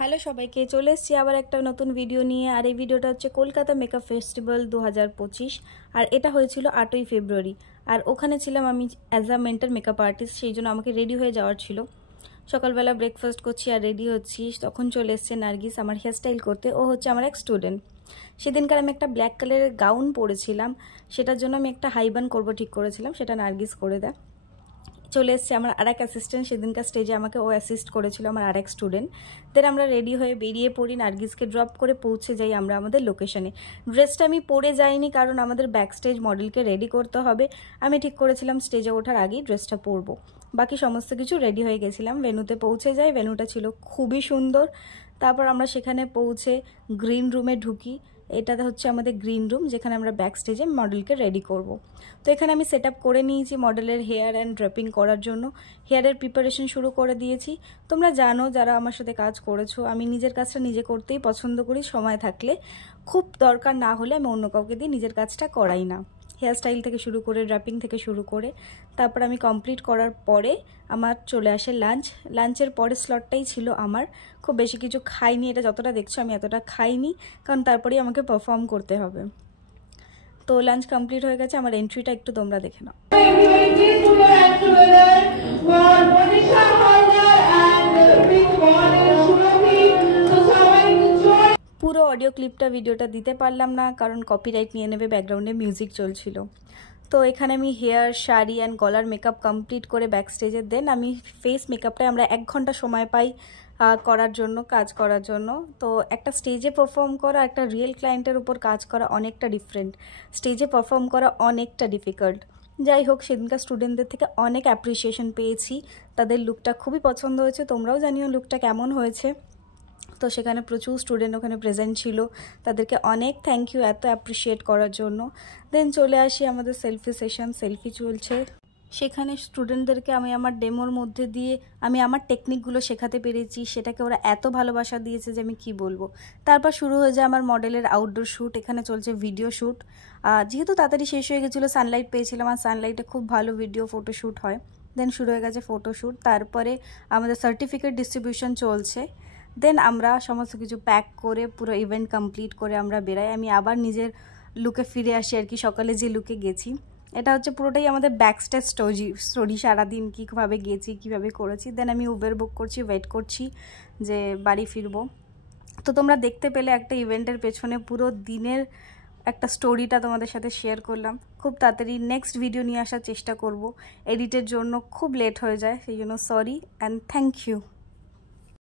Hello সবাইকে, চলে এসেছি আবার একটা নতুন ভিডিও নিয়ে। আর এই ভিডিওটা হচ্ছে কলকাতা মেকআপ ফেস্টিভ্যাল 2025। আর এটা হয়েছিল 8ই ফেব্রুয়ারি। আর ওখানে ছিলাম আমি as a mentor makeup artist, সেই জন্য আমাকে রেডি হয়ে যাওয়ার ছিল। সকালবেলা ব্রেকফাস্ট করছি আর রেডি হচ্ছি, তখন চলে এসছে নার্গিস আমার হেয়ারস্টাইল করতে। ও হচ্ছে আমার এক স্টুডেন্ট। সেদিনকার আমি একটা ব্ল্যাক কালারের গাউন পরেছিলাম, সেটার জন্য আমি একটা হাইবান করবো ঠিক করেছিলাম, সেটা নার্গিস করে দেয়। চলে এসছে আমার আরেক অ্যাসিস্ট্যান্ট, সেদিনকার স্টেজে আমাকে ও অ্যাসিস্ট করেছিল, আমার আরেক স্টুডেন্ট। দেন আমরা রেডি হয়ে বেরিয়ে পড়ি, নার্গিসকে ড্রপ করে পৌঁছে যাই আমরা আমাদের লোকেশনে। ড্রেসটা আমি পরে যাইনি, কারণ আমাদের ব্যাক স্টেজ মডেলকে রেডি করতে হবে। আমি ঠিক করেছিলাম স্টেজে ওঠার আগেই ড্রেসটা পরবো। বাকি সমস্ত কিছু রেডি হয়ে গেছিলাম। ভেন্যুতে পৌঁছে যাই, ভেন্যুটা ছিল খুবই সুন্দর। তারপর আমরা সেখানে পৌঁছে গ্রিন রুমে ঢুকি। এটাতে হচ্ছে আমাদের গ্রিন রুম, যেখানে আমরা ব্যাক স্টেজে মডেলকে রেডি করব। তো এখানে আমি সেট আপ করে নিয়েছি মডেলের হেয়ার অ্যান্ড ড্রেপিং করার জন্য। হেয়ারের প্রিপারেশন শুরু করে দিয়েছি। তোমরা জানো যারা আমার সাথে কাজ করেছো, আমি নিজের কাজটা নিজে করতেই পছন্দ করি। সময় থাকলে, খুব দরকার না হলে আমি অন্য কাউকে দিয়ে নিজের কাজটা করাই না। হেয়ার স্টাইল থেকে শুরু করে, ড্র্যাপিং থেকে শুরু করে। তারপর আমি কমপ্লিট করার পরে আমার চলে আসে লাঞ্চ। লাঞ্চের পরের স্লটটাই ছিল আমার। খুব বেশি কিছু খাইনি, এটা যতটা দেখছো আমি এতটা খাইনি, কারণ তারপরেই আমাকে পারফর্ম করতে হবে। তো লাঞ্চ কমপ্লিট হয়ে গেছে, আমার এন্ট্রিটা একটু তোমরা দেখে নাও। পুরো অডিও ক্লিপটা ভিডিওটা দিতে পারলাম না, কারণ কপিরাইট নিয়ে নেবে, ব্যাকগ্রাউন্ডে মিউজিক চলছিল। তো এখানে আমি হেয়ার, শাড়ি অ্যান্ড গলার মেকআপ কমপ্লিট করে ব্যাক স্টেজে, দেন আমি ফেস মেকআপটায় আমরা 1 ঘন্টা সময় পাই করার জন্য, কাজ করার জন্য। তো একটা স্টেজে পারফর্ম করা, একটা রিয়েল ক্লায়েন্টের উপর কাজ করা অনেকটা ডিফারেন্ট। স্টেজে পারফর্ম করা অনেকটা ডিফিকাল্ট। যাই হোক, সেদিনকার স্টুডেন্টদের থেকে অনেক অ্যাপ্রিসিয়েশন পেয়েছি। তাদের লুকটা খুবই পছন্দ হয়েছে। তোমরাও জানিও লুকটা কেমন হয়েছে। তো সেখানে প্রচুর স্টুডেন্ট ওখানে প্রেজেন্ট ছিল, তাদেরকে অনেক থ্যাংক ইউ এত অ্যাপ্রিসিয়েট করার জন্য। দেন চলে আসি আমাদের সেলফি সেশন, সেলফি চলছে। সেখানে স্টুডেন্টদেরকে আমি আমার ডেমোর মধ্যে দিয়ে আমি আমার টেকনিকগুলো শেখাতে পেরেছি, সেটাকে ওরা এত ভালোবাসা দিয়েছে যে আমি কি বলবো। তারপর শুরু হয়ে যায় আমার মডেলের আউটডোর শ্যুট। এখানে চলছে ভিডিও শ্যুট। যেহেতু তাড়াতাড়ি শেষ হয়ে গেছিলো, সানলাইট পেয়েছিলাম, আর সানলাইটে খুব ভালো ভিডিও ফটোশ্যুট হয়। দেন শুরু হয়ে গেছে ফটোশ্যুট। তারপরে আমাদের সার্টিফিকেট ডিস্ট্রিবিউশন চলছে। দেন আমরা সমস্ত কিছু প্যাক করে পুরো ইভেন্ট কমপ্লিট করে আমরা বেরাই। আমি আবার নিজের লুকে ফিরে আসি আর কি, সকালে যে লুকে গেছি। এটা হচ্ছে পুরোটাই আমাদের ব্যাকস্টেজ স্টোরি, সারাদিন কীভাবে গেছি, কীভাবে করেছি। দেন আমি উবের বুক করছি, ওয়েট করছি যে বাড়ি ফিরবো। তো তোমরা দেখতে পেলে একটা ইভেন্টের পেছনে পুরো দিনের একটা স্টোরিটা তোমাদের সাথে শেয়ার করলাম। খুব তাড়াতাড়ি নেক্সট ভিডিও নিয়ে আসার চেষ্টা করব। এডিটের জন্য খুব লেট হয়ে যায়, সেই জন্য সরি অ্যান্ড থ্যাংক ইউ।